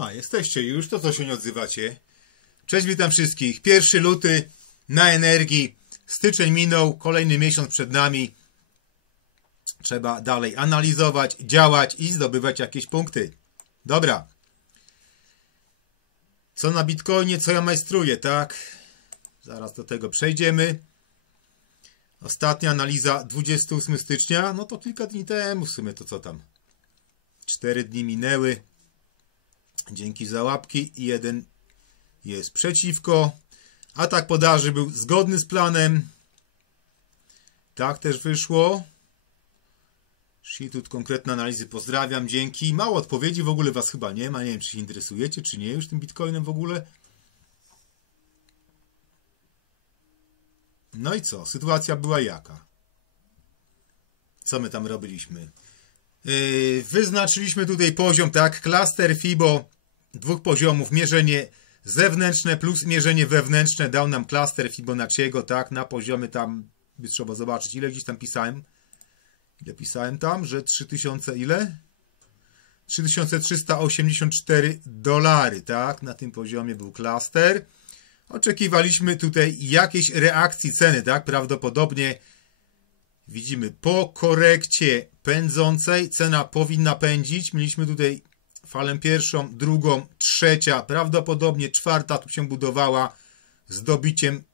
A, jesteście już, to co się nie odzywacie. Cześć, witam wszystkich. Pierwszy luty na energii. Styczeń minął, kolejny miesiąc przed nami. Trzeba dalej analizować, działać i zdobywać jakieś punkty. Dobra. Co na Bitcoinie, co ja majstruję, tak? Zaraz do tego przejdziemy. Ostatnia analiza 28 stycznia, no to kilka dni temu w sumie to co tam. Cztery dni minęły. Dzięki za łapki. Jeden jest przeciwko. Atak podaży był zgodny z planem. Tak też wyszło. Shitut konkretne analizy pozdrawiam, dzięki. Mało odpowiedzi w ogóle was chyba nie ma. Nie wiem, czy się interesujecie, czy nie już tym bitcoinem w ogóle. No i co? Sytuacja była jaka? Co my tam robiliśmy? Yy, wyznaczyliśmy tutaj poziom, tak? Klaster FIBO dwóch poziomów. Mierzenie zewnętrzne plus mierzenie wewnętrzne dał nam klaster Fibonacciego, tak? Na poziomie tam, by trzeba zobaczyć, ile gdzieś tam pisałem. Ile pisałem tam? Że 3000 ile? 3384 dolary, tak? Na tym poziomie był klaster. Oczekiwaliśmy tutaj jakiejś reakcji ceny, tak? Prawdopodobnie widzimy po korekcie pędzącej cena powinna pędzić. Mieliśmy tutaj falę pierwszą, drugą, trzecia, prawdopodobnie czwarta tu się budowała z dobiciem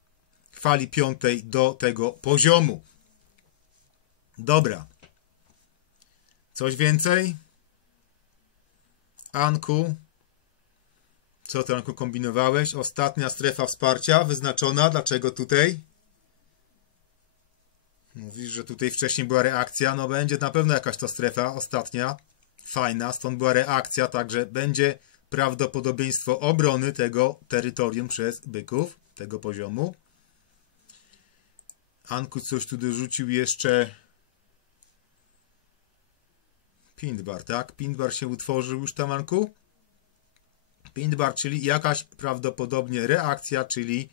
fali piątej do tego poziomu. Dobra. Coś więcej? Anku, co ty Anku kombinowałeś? Ostatnia strefa wsparcia wyznaczona. Dlaczego tutaj? Mówisz, że tutaj wcześniej była reakcja. No będzie na pewno jakaś ta strefa ostatnia. Fajna, stąd była reakcja, także będzie prawdopodobieństwo obrony tego terytorium przez byków, tego poziomu. Anku coś tu dorzucił jeszcze. Pindbar, tak? Pindbar się utworzył już tam, Anku? Pindbar, czyli jakaś prawdopodobnie reakcja, czyli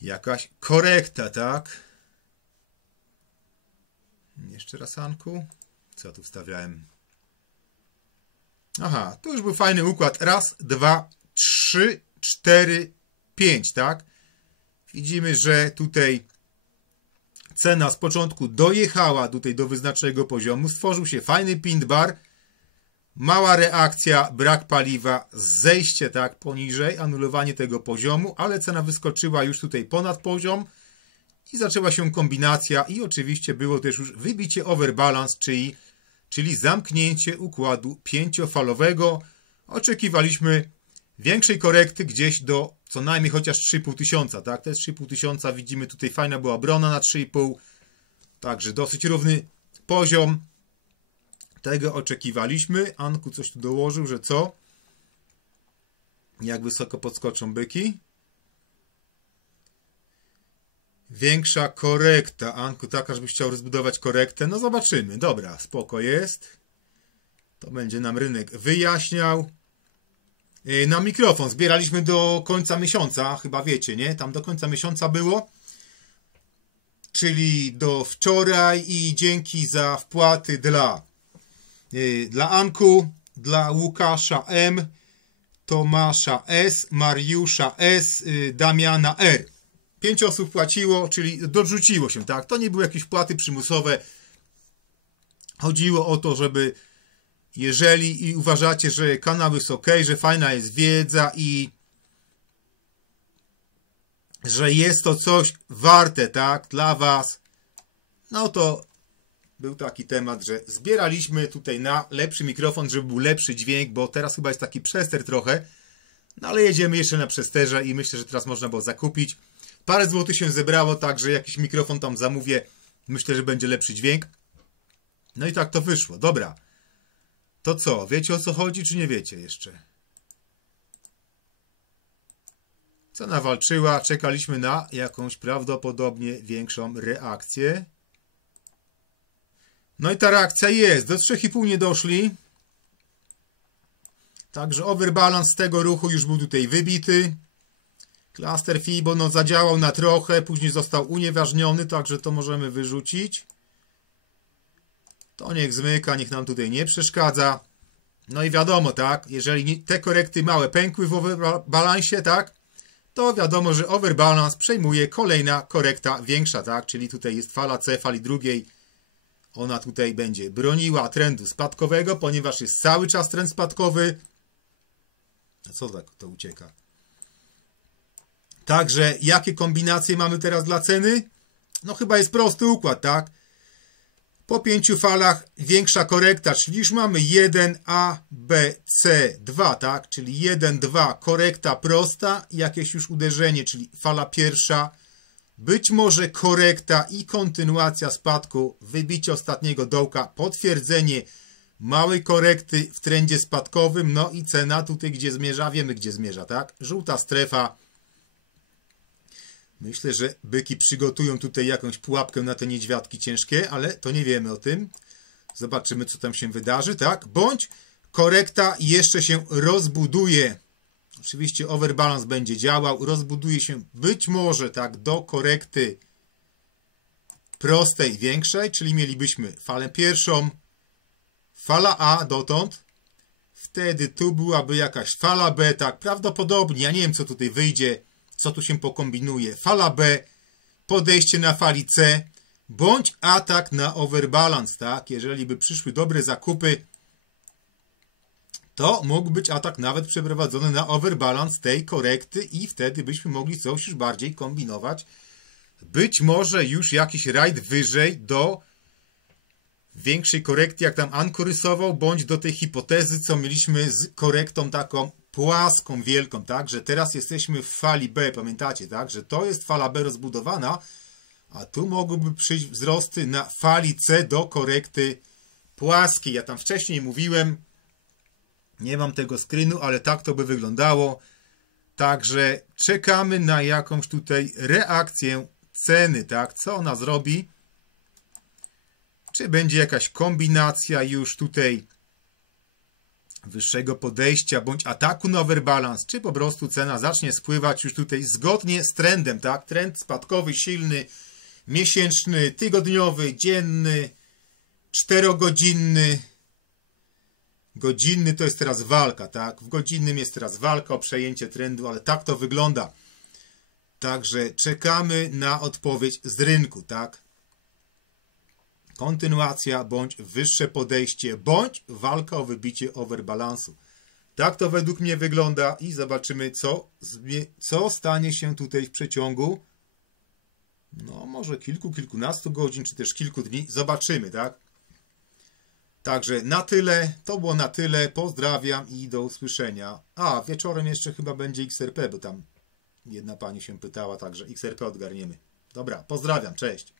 jakaś korekta, tak? Jeszcze raz, Anku. Co ja tu wstawiałem? Aha, tu już był fajny układ. Raz, dwa, trzy, cztery, pięć, tak? Widzimy, że tutaj cena z początku dojechała tutaj do wyznaczonego poziomu. Stworzył się fajny pin bar. Mała reakcja, brak paliwa, zejście tak poniżej, anulowanie tego poziomu, ale cena wyskoczyła już tutaj ponad poziom i zaczęła się kombinacja i oczywiście było też już wybicie overbalance, czyli, czyli zamknięcie układu pięciofalowego. Oczekiwaliśmy większej korekty gdzieś do co najmniej chociaż 3,5 tysiąca, tak? Jest 3,5 tysiąca, widzimy tutaj fajna była obrona na 3,5, także dosyć równy poziom. Tego oczekiwaliśmy. Anku coś tu dołożył, że co? Jak wysoko podskoczą byki? Większa korekta. Anku, tak, ażbyś chciał rozbudować korektę. No zobaczymy. Dobra, spoko jest. To będzie nam rynek wyjaśniał. Na mikrofon zbieraliśmy do końca miesiąca, chyba wiecie, nie? Tam do końca miesiąca było. Czyli do wczoraj i dzięki za wpłaty dla dla Anku, dla Łukasza M, Tomasza S, Mariusza S, Damiana R. Pięć osób płaciło, czyli dorzuciło się, tak? To nie były jakieś wpłaty przymusowe. Chodziło o to, żeby jeżeli i uważacie, że kanał jest ok, że fajna jest wiedza i że jest to coś warte, tak, dla Was, no to był taki temat, że zbieraliśmy tutaj na lepszy mikrofon, żeby był lepszy dźwięk, bo teraz chyba jest taki przester trochę, no ale jedziemy jeszcze na przesterze i myślę, że teraz można było zakupić. Parę złotych się zebrało, także jakiś mikrofon tam zamówię. Myślę, że będzie lepszy dźwięk. No i tak to wyszło. Dobra. To co? Wiecie o co chodzi, czy nie wiecie jeszcze? Cena walczyła, czekaliśmy na jakąś prawdopodobnie większą reakcję. No i ta reakcja jest. Do 3,5 nie doszli. Także overbalance tego ruchu już był tutaj wybity. Cluster FIBO no, zadziałał na trochę, później został unieważniony, także to możemy wyrzucić. To niech zmyka, niech nam tutaj nie przeszkadza. No i wiadomo, tak, jeżeli te korekty małe pękły w overbalansie, tak, to wiadomo, że overbalance przejmuje kolejna korekta większa, tak, czyli tutaj jest fala C, fali drugiej, ona tutaj będzie broniła trendu spadkowego, ponieważ jest cały czas trend spadkowy. A co tak to ucieka? Także jakie kombinacje mamy teraz dla ceny? No chyba jest prosty układ, tak? Po pięciu falach większa korekta, czyli już mamy 1 A, B, C, 2, tak? Czyli 1, 2, korekta prosta, jakieś już uderzenie, czyli fala pierwsza, być może korekta i kontynuacja spadku, wybicie ostatniego dołka, potwierdzenie małej korekty w trendzie spadkowym, no i cena tutaj, gdzie zmierza, wiemy gdzie zmierza, tak? Żółta strefa. Myślę, że byki przygotują tutaj jakąś pułapkę na te niedźwiadki ciężkie, ale to nie wiemy o tym. Zobaczymy, co tam się wydarzy, tak? Bądź korekta jeszcze się rozbuduje Oczywiście overbalance będzie działał, rozbuduje się być może tak do korekty prostej, większej, czyli mielibyśmy falę pierwszą, fala A dotąd, wtedy tu byłaby jakaś fala B, tak prawdopodobnie, ja nie wiem co tutaj wyjdzie, co tu się pokombinuje, fala B, podejście na fali C, bądź atak na overbalance, tak, jeżeli by przyszły dobre zakupy, to mógł być atak nawet przeprowadzony na overbalance tej korekty i wtedy byśmy mogli coś już bardziej kombinować. Być może już jakiś rajd wyżej do większej korekty, jak tam Anko rysował, bądź do tej hipotezy, co mieliśmy z korektą taką płaską, wielką, tak, że teraz jesteśmy w fali B, pamiętacie, tak, że to jest fala B rozbudowana, a tu mogłyby przyjść wzrosty na fali C do korekty płaskiej. Ja tam wcześniej mówiłem, nie mam tego screenu, ale tak to by wyglądało. Także czekamy na jakąś tutaj reakcję ceny, tak? Co ona zrobi? Czy będzie jakaś kombinacja już tutaj wyższego podejścia bądź ataku na overbalance, czy po prostu cena zacznie spływać już tutaj zgodnie z trendem, tak? Trend spadkowy silny, miesięczny, tygodniowy, dzienny, czterogodzinny, Godzinny to jest teraz walka, tak? W godzinnym jest teraz walka o przejęcie trendu, ale tak to wygląda. Także czekamy na odpowiedź z rynku, tak? Kontynuacja bądź wyższe podejście, bądź walka o wybicie overbalansu. Tak to według mnie wygląda i zobaczymy, co, co stanie się tutaj w przeciągu no może kilku, kilkunastu godzin, czy też kilku dni. Zobaczymy, tak? Także na tyle, to było na tyle. Pozdrawiam i do usłyszenia. A, wieczorem jeszcze chyba będzie XRP, bo tam jedna pani się pytała, także XRP odgarniemy. Dobra, pozdrawiam, cześć.